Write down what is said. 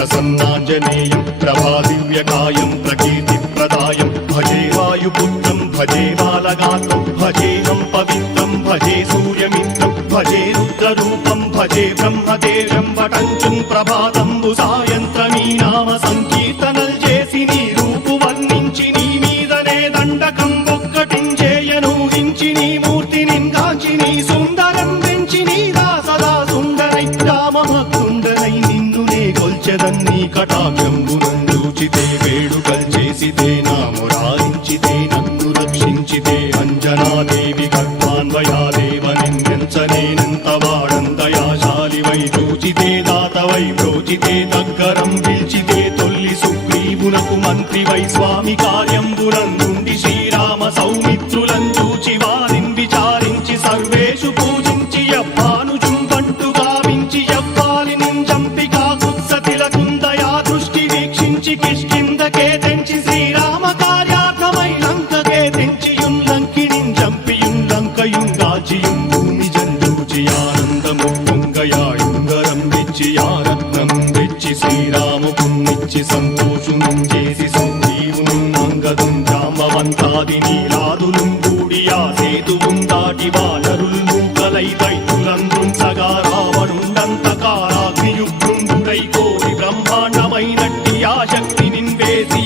प्रसन्नाञ्जनेयं प्रभादिव्यकायं प्रकीर्तिप्रदायं भजे वायुपुत्रं भजे बालगात्रं भजेऽहं पवित्रं भजे सूर्यमित्रं भजे रुद्ररूपं भजे ब्रह्मदेवं वटञ्चं ప్రభాతంబు సాయంత్రమీ నామ సంకీర్తనల్ చేసి నీ రూపు వర్ణించి నీ మీదనే దండకం ఒక్కటించేయను హించి నీ మూర్తి నింగాంచి నీ సుందరం పెంచి నీ దాసదా సుందరై రామభక్తుండనై నిన్ను నే కొల్చెదన్నీ కటాక్షంబునందూచితే వేడుకల్ చేసితే నా మురారించితే నన్ను రక్షించితే అంజనాదేవి గర్భాన్వయాదేవ నిన్నెంచనేనంత వాడందయాశాలివై చూచితే దాతవై ప్రోచితే దగ్గరం పిలిచితే తొల్లి సుగ్రీవునకు మంత్రివై స్వామి కార్యంబునందుండి శ్రీరామ సౌమిత్రులం చూచి వారిని విచారించి సర్వేషు పూజించి యవ్వాను చుంబంటు గావించి యవ్వాలి నింజంపికా కుత్సతిలకుందయా దృష్టి వీక్షించి కిష్కిందకే తెంచి శ్రీరామ కార్యార్థమై లంకకే తెంచియుం లంకిణిం జంపియుం లంకయుం గాచియుం భూమి జందూచి ఆనందము పొంగయాయుంగరం వెచ్చి ఆరత్నం వెచ్చి శ్రీరాముకున్నిచ్చి సంతోషునం చేసి సుగ్రీవును అంగదుం జాంబవంతాది నీలాదులుం కూడియా సేతువుం దాటి వానరులు మూకలై దైత్యులందృంచగా రావణుండంతకారాగ్నియుగ్రుండుడై కోటి బ్రహ్మాండమైనట్టి ఆ శక్తి నిన్వేసి